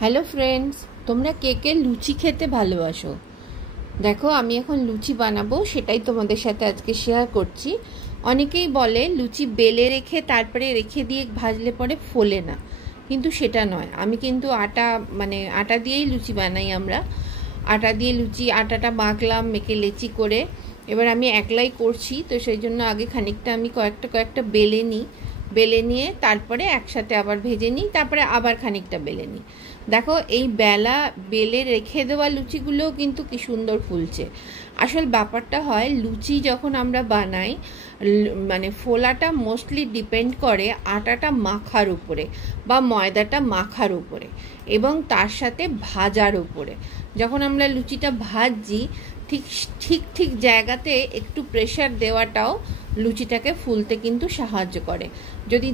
Hello friends, তোমরা কে কে লুচি খেতে ভালোবাসো? দেখো, আমি এখন লুচি বানাবো, সেটাই তোমাদের সাথে আজকে শেয়ার করছি। অনেকেই বলে লুচি বেলে রেখে তারপরে রেখে দিয়ে ভাজলে পরে ফোলে না, কিন্তু সেটা নয়। আমি কিন্তু আটা দিয়েই লুচি বানাই। আমরা আটা দিয়ে লুচি, আটাটা মাখলাম, মেখে লেচি করে এবার আমি একলাই করছি, তো সেই জন্য আগে খানিকটা আমি কয়েকটা বেলে নিয়ে তারপরে একসাথে আবার ভেজে নিই, তারপরে আবার খানিকটা বেলে নিই। দেখো, এই বেলে রেখে দেওয়া লুচিগুলোও কিন্তু কি সুন্দর ফুলছে। আসল ব্যাপারটা হয়, লুচি যখন আমরা বানাই, ফোলাটা মোস্টলি ডিপেন্ড করে আটাটা মাখার উপরে বা ময়দাটা মাখার উপরে এবং তার সাথে ভাজার উপরে। যখন আমরা লুচিটা ভাজছি, ঠিক জায়গাতে একটু প্রেশার দেওয়াটাও লুচিটাকে ফুলতে কিন্তু সাহায্য করে। যদি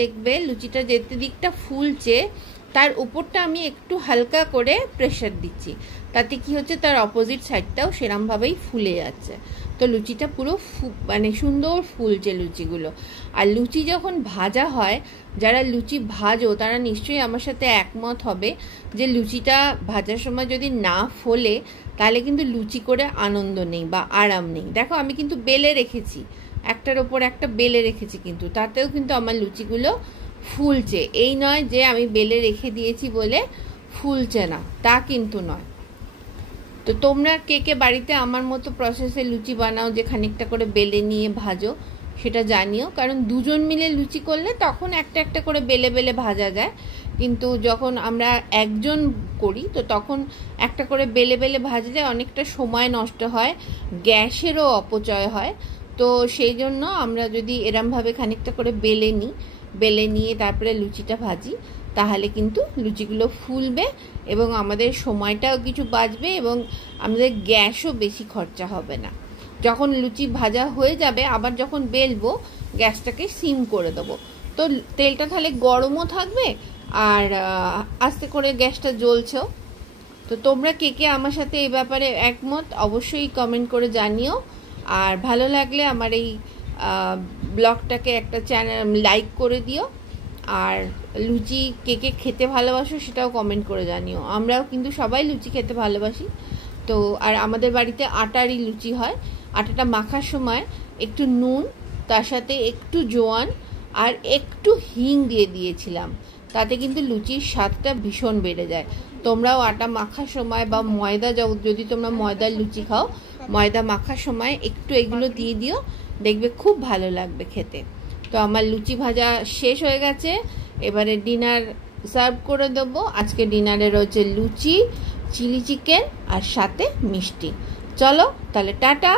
দেখবে লুচিটা যে দিকটা ফুলছে তার উপরটা আমি একটু হালকা করে প্রেশার দিচ্ছি, তাতে কি হচ্ছে, তার অপোজিট সাইডটাও সেরমভাবেই ফুলে যাচ্ছে। তো লুচিটা পুরো সুন্দর ফুলছে লুচিগুলো। আর লুচি যখন ভাজা হয়, যারা লুচি ভাজো তারা নিশ্চয়ই আমার সাথে একমত হবে যে লুচিটা ভাজার সময় যদি না ফোলে তাহলে কিন্তু লুচি করে আনন্দ নেই বা আরাম নেই। দেখো, আমি কিন্তু বেলে রেখেছি, একটার ওপর একটা বেলে রেখেছি, কিন্তু তাতেও কিন্তু আমার লুচিগুলো ফুলছে। এই নয় যে আমি বেলে রেখে দিয়েছি বলে ফুলছে না, তা কিন্তু নয়। তো তোমরা কে কে বাড়িতে আমার মতো প্রসেসে লুচি বানাও, যে খানিকটা করে বেলে নিয়ে ভাজো, সেটা জানিও। কারণ দুজন মিলে লুচি করলে তখন একটা করে বেলে বেলে ভাজা যায়, কিন্তু যখন আমরা একজন করি তো তখন একটা করে বেলে বেলে ভাজলে অনেকটা সময় নষ্ট হয়, গ্যাসেরও অপচয় হয়। তো সেই জন্য আমরা যদি এরমভাবে খানিকটা করে বেলে নিয়ে তারপরে লুচিটা ভাজি, তাহলে কিন্তু লুচিগুলো ফুলবে এবং আমাদের সময়টাও কিছু বাঁচবে এবং আমাদের গ্যাসও বেশি খরচা হবে না। যখন লুচি ভাজা হয়ে যাবে, আবার যখন বেলবো, গ্যাসটাকে সিম করে দেবো, তো তেলটা তাহলে গরমও থাকবে আর আস্তে করে গ্যাসটা জ্বলছেও। তো তোমরা কে কে আমার সাথে এই ব্যাপারে একমত অবশ্যই কমেন্ট করে জানিও। আর ভালো লাগলে আমার এই ব্লগটাকে একটা লাইক করে দিও। আর লুচি কে কে খেতে ভালোবাসো সেটাও কমেন্ট করে জানিও। আমরাও কিন্তু সবাই লুচি খেতে ভালোবাসি। তো আর আমাদের বাড়িতে আটারই লুচি হয়। আটাটা মাখার সময় একটু নুন, তার সাথে একটু জোয়ান আর একটু হিং দিয়ে দিয়েছিলাম, তাতে কিন্তু লুচির স্বাদটা ভীষণ বেড়ে যায়। তোমরাও আটা মাখার সময় বা ময়দা, যদি তোমরা ময়দার লুচি খাও, ময়দা মাখার সময় একটু এগুলো দিয়ে দিও, দেখবে খুব ভালো লাগবে খেতে। তো আমার লুচি ভাজা শেষ হয়ে গেছে, এবারে ডিনার সার্ভ করে দেবো। আজকে ডিনারে রয়েছে লুচি, চিলি চিকেন আর সাথে মিষ্টি। চলো তাহলে, টাটা।